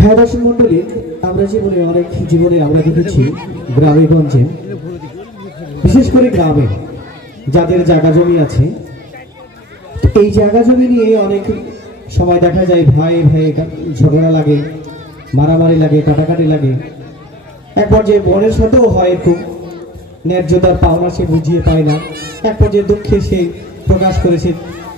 হ্যাঁ মন্ডলী, আমরা জীবনে অনেক জীবনে আমরা দেখেছি গ্রামে, গঞ্জে, বিশেষ করে গ্রামে যাদের জায়গা জমি আছে, এই জায়গা জমি নিয়ে অনেক সময় দেখা যায় ভাই ভাই ঝগড়া লাগে, মারামারি লাগে, কাটাকাটি লাগে। এক পর্যায়ে বনের সাথেও হয় খুব, ন্যায্যতার পাওনা সে বুঝিয়ে পায় না। এক পর্যায়ে দুঃখে সে প্রকাশ করে সে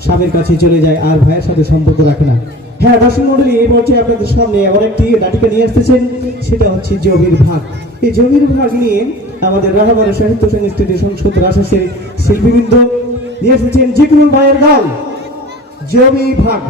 স্বামীর কাছে চলে যায়, আর ভাইয়ের সাথে সম্পর্ক রাখে না। হ্যাঁ দর্শক মন্ডলী, এই পর্যায়ে আপনাদের সামনে আবার একটি নাটিকা নিয়ে আসতেছেন। সেটা হচ্ছে জমির ভাগ। এই জমির ভাগ নিয়ে আমাদের রাহাবার সাহিত্য সংস্কৃতি সংসদ রাশাসের শিল্পীবৃন্দ নিয়ে এসেছেন যে কোনো ভাইয়ের গান, জমি ভাগ।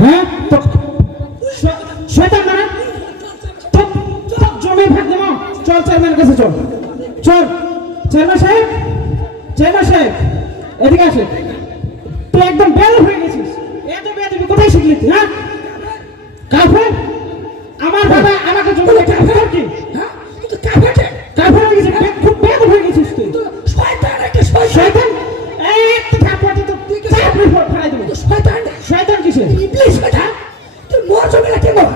হ্যাঁ? শয়তান মানে তো জমি ভাগ দেবো চল কাছে চল। চল। চেয়ারম্যান সাহেব? চেয়ারম্যান সাহেব? এদিকে তুই একদম বেল হয়ে গেছিস। এত বেয়াদবি, কোথায় শিখলি হ্যাঁ? কাফে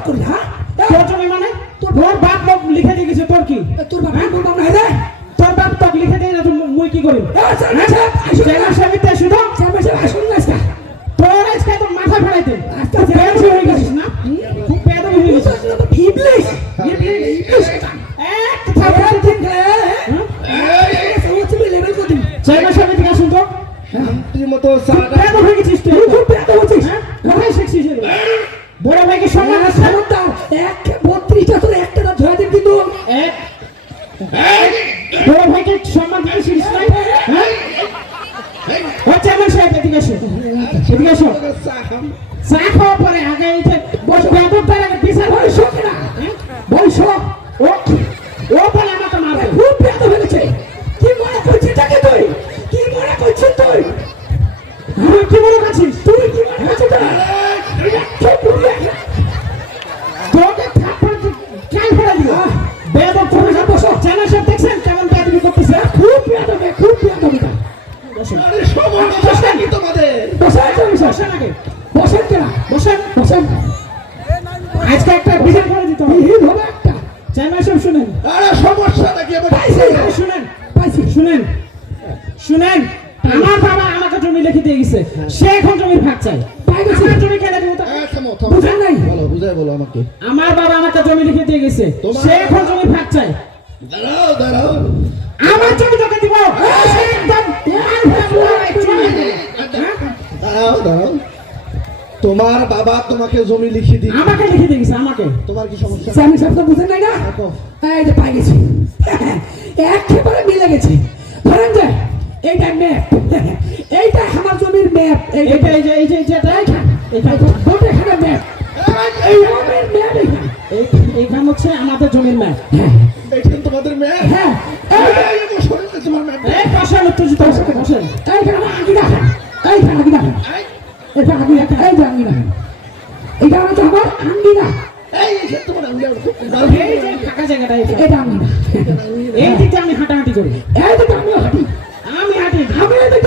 কেন হ্যাঁ তোর জমি মানে তোর বাপ লোক লিখে দিয়ে গেছে তোর কি তোর বাবা মোর বাবা না রে তোর বাপ তোক লিখে দিয়ে না তুই মুই কি করি তে শুনো চেয়ারম্যান সাহেব আসুন না তোর আজকে তোর মাথা ফেলাইতে বেয়াদবি হয়ে গেছিস না খুব বেয়াদবি হয়ে গেছিস ইবলিশ ইবলিশ। দিন। চেয়ারম্যান সাহেব এদিকে আসুন তো মতো খুব বড় ভাইকে সম্মান শিখিস নাই হ্যাঁ ও চেয়ারম্যান সাহেব এদিকে এসো। এদিকে এসো। চা খাওয়ার পরে আগে বস বেদর তার আগে বিচার বয়স না। বয়স বসেন আগে। বসেন কেনা? বসেন বসেন। আজকে একটা বিচার করে দিতে হবে। হিল হবে একটা। চেয়ারম্যান সাহেব শুনেন। আরে সমস্যা নাকি? শুনেন শুনেন। শুনেন আমার বাবা আমাকে জমি লিখে দিয়ে গেছে। সে এখন জমির ভাগ চাই জমি কেন দিব তা? হ্যাঁ, থামো, থামো। বুঝেন নাই? বলো বুঝাই বলো আমাকে। আমার বাবা আমাকে জমি লিখে দিয়ে গেছে। সে এখন জমির ভাগ চাই দাঁড়াও দাঁড়াও। আমার জমি তোকে দিব। একদম দেয়াল ফেলে জমি দিব। হ্যাঁ? দাঁড়াও দাঁড়াও তোমার বাবা তোমাকে জমি লিখে দিই আমাকে লিখে গেছে আমাকে। তোমার কি সমস্যা? স্বামী সাহেব তো বুঝেন নাই না? দেখো। এই যে পাই গেছি একেবারে মিলে গেছে। ধরেন যে এইটা ম্যাপ এইটা আমার জমির ম্যাপ এইটা এই যে এই যে যেটা এইখান। এইখান। ভোট এখানে ম্যাপ এই জমির ম্যাপ এইখান। হচ্ছে আমাদের জমির ম্যাপ এইখানে তোমাদের মেয়ে হ্যাঁ। এই যে তোমার মেয়ে এই বসেন উত্তেজিত বসেন বসেন। এইখানে আমার আগে রাখেন। এইখানে আগে না? এটা আগে না এই যে আঙ্গিনা এটা হচ্ছে আমার এই জানি এই ফাঁকা এই দিকটা আমি এই হাঁটি। আমি হাঁটি। আমি এই হাঁটি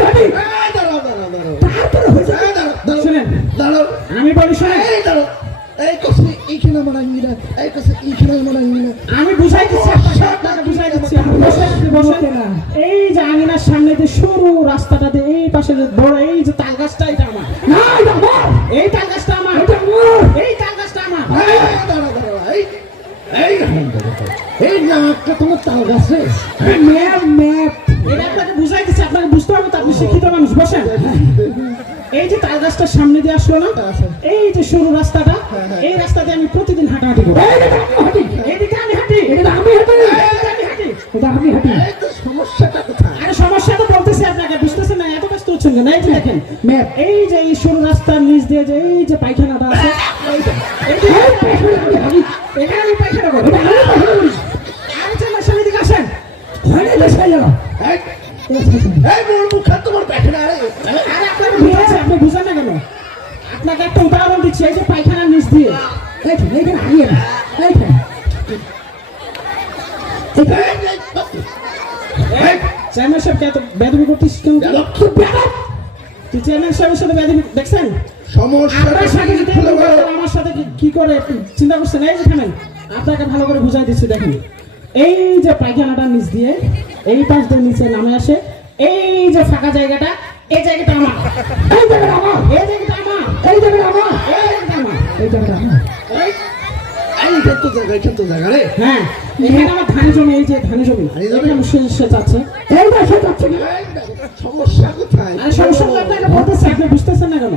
বড় এই যে তাল গাছটা এটা আমার না এটা আমার এই তাল গাছটা আমার এটা আমার এই তাল গাছটা আমার এই এই এই নাকটা তোমার তাল গাছে ম্যাপ ম্যাপ এটা আপনাকে বুঝাই দিচ্ছি আপনাকে বুঝতে হবে তো আপনি শিক্ষিত মানুষ বসেন এই যে তাল গাছটার সামনে দিয়ে আসলো না এই যে সরু রাস্তাটা এই রাস্তাতে আমি প্রতিদিন হাঁটাহাঁটি করি এইদিকে আমি হাঁটি আমি হাঁটি আমি হাঁটি আমি হাঁটি এটা আমি হাঁটি সমস্যাটা কোথায় আরে সমস্যা তো এই যে দেখেন? ম্যাপ এই যে এই সরু রাস্তার নিচ দিয়ে যে এই যে পায়খানাটা আছে এখানে আমি পায়খানা করি। আরে দিকে আসেন হয় এই মোর মুখে তোমার আরে আপনাকে বুঝাচ্ছি আপনি বুঝেন না কেন? আপনাকে একটা উদাহরণ দিচ্ছি এই যে পায়খানার নিচ দিয়ে। এইখানে এইখানে হারিয়ে না এইখানে চেয়ারম্যান বেদবি করতিস তুই চেয়ারম্যান সাহেবের সাথে দেখছেন? আমার সাথে কি- করে চিন্তা করছেন? এই থামেন। আপনাকে ভালো করে বুঝাই দিচ্ছি দেখেন। এই যে পায়খানাটা নিচ দিয়ে এই পাশ নিচে নামে আসে। এই যে ফাঁকা জায়গাটা এই জায়গাটা আমার। এই জায়গাটা আমার। এই জায়গাটা আমার। এই জায়গাটা আমার। এই জায়গাটা আমার। এই জায়গাটা আমার। এইটা তো জায়গা এটা তো জায়গা রে। হ্যাঁ এখানে আমার ধান জমি এই যে ধান জমি জমি? সে সে সে না এই সমস্যা কোথায়? আরে সমস্যা তো আপনাকে বলতেছে আপনি বুঝতেছেন না কেন?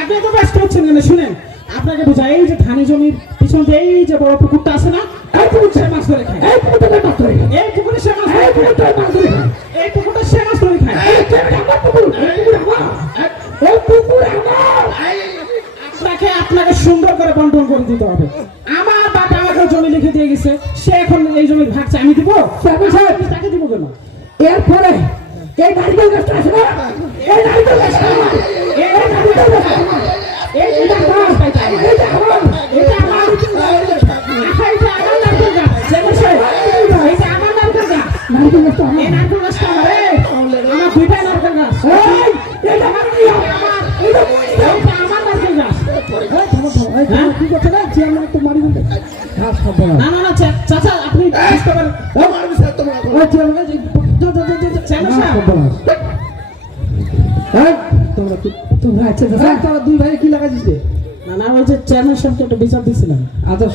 আপনি তো ব্যস্ত হচ্ছেন কেন? শুনেন আপনাকে বোঝাই এই যে ধানি জমির পিছন দিয়ে এই যে বড় পুকুরটা আছে না এই পুকুর সে মাছ ধরে খায়। এই পুকুরটা মাছ ধরে খায়। এই পুকুরে সে মাছ এই ধরে খায়। পুকুরটা মাছ ধরে খায়। এই পুকুরটা সে মাছ ধরে খায়। এই আমার পুকুর এই পুকুর আমার এই পুকুর আমার আপনাকে আপনাকে সুন্দর করে বন্টন করে দিতে হবে আমার বাবা আমাকে দিয়ে গেছে সে এখন এই জমির ভাগ চাই আমি দিব? সাহেব। তাকে দিব কেন? এরপরে এই নারকেল গাছটা আছে না? এই নারকেল গাছটা আমার এই নারকেল গাছটা এই এটা আমার এইটা আমার এটা আমার এটা আমার নারকেল গাছ। চেয়ারম্যান সাহেব, এটা আমার নারকেল গাছ। নারকেল গাছটা আমার। এই নারকেল গাছটা আমার। আমার দুইটা নারকেল গাছ। এটা আমার এটা আমার কি হবে? এইটা আমার নারকেল গাছ। এই, থামো, থামো, এই, হ্যাঁ? কি করছে না? চেয়ারম্যান একটু মারি না। না চাচা আপনি আমার বিষয় তোমরা না। তোমরা আচ্ছা, তোরা দুই ভাই কি লাগাইছিস রে? না না ওই যে চেয়ারম্যান সাহেবকে একটা বিচার দিছিলাম।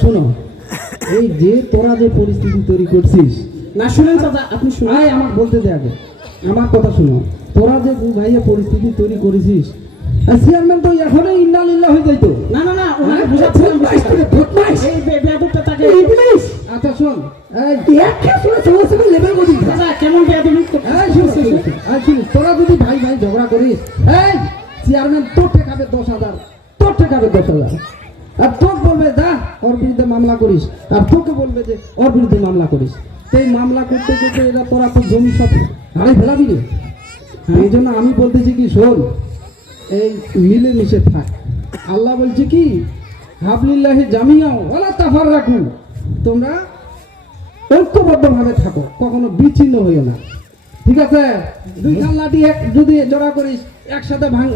শোনো। এই যে তোরা যে পরিস্থিতি তৈরি করছিস না শুনেন আপনি আমাকে বলতে দে আগে। আমার কথা শুনো। তোরা যে দু ভাইয়া পরিস্থিতি তৈরি করেছিস চেয়ারম্যান তো এখনই ইন্নালিল্লাহ হয়ে যাইতো। না না না ওনাকে বুঝাচ্ছিলাম বদমাইশ। বদমাইশ। এই বেয়াদবটা তাকে ইবলিশ আচ্ছা শোন। এই এক খেয়ে শুনে সমস্ত লেভেল বুঝি চাচা কেমন বেয়াদবি এই শুন শুন, শুন, তোরা যদি ভাই ভাই ঝগড়া করিস এই চেয়ারম্যান তোর ঠেকাবে দশ হাজার তোর ঠেকাবে দশ হাজার। আর তোকে বলবে যা ওর বিরুদ্ধে মামলা করিস। আর তোকে বলবে যে ওর বিরুদ্ধে মামলা করিস। এই মামলা করতে করতে এরা তোরা তো জমি সব হারে ফেলাবি রে এই জন্য আমি বলতেছি কি শোন এই মিলে মিশে থাক। আল্লাহ বলছে কি হাবলিল্লাহি জামিয়াও ওলা তাফার রাখুন তোমরা ঐক্যবদ্ধভাবে থাকো কখনো বিচ্ছিন্ন হইও না। ঠিক আছে? দুইটা লাঠি এক যদি জোড়া করিস একসাথে ভাঙ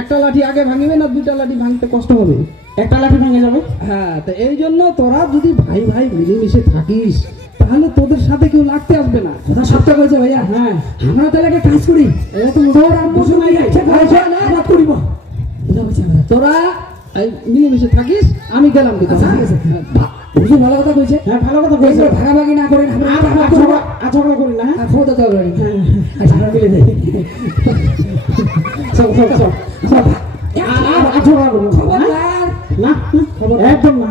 একটা লাঠি আগে ভাঙিবে না দুইটা লাঠি ভাঙতে কষ্ট হবে? একটা লাঠি ভাঙে যাবে। হ্যাঁ তো এই জন্য তোরা যদি ভাই ভাই মিলেমিশে থাকিস তাহলে তোদের সাথে কেউ লাগতে আসবে না। কথা সত্য করেছে ভাইয়া। হ্যাঁ। আমরা তাহলে একটা কাজ করি। এটা তো তোর আম্মু শুনাই যাচ্ছে না বাদ করিব তোরা মিলেমিশে থাকিস আমি গেলাম কিন্তু বুঝি ভালো কথা কইছে হ্যাঁ ভালো কথা কইছে ভাগাভাগি না করেন আর। ঝগড়া ঝগড়া করি না হ্যাঁ না। হ্যাঁ। আচ্ছা, আমরা মিলে যাই। চল চল চল চল আর ঝগড়া করব না, হ্যাঁ? না একদম না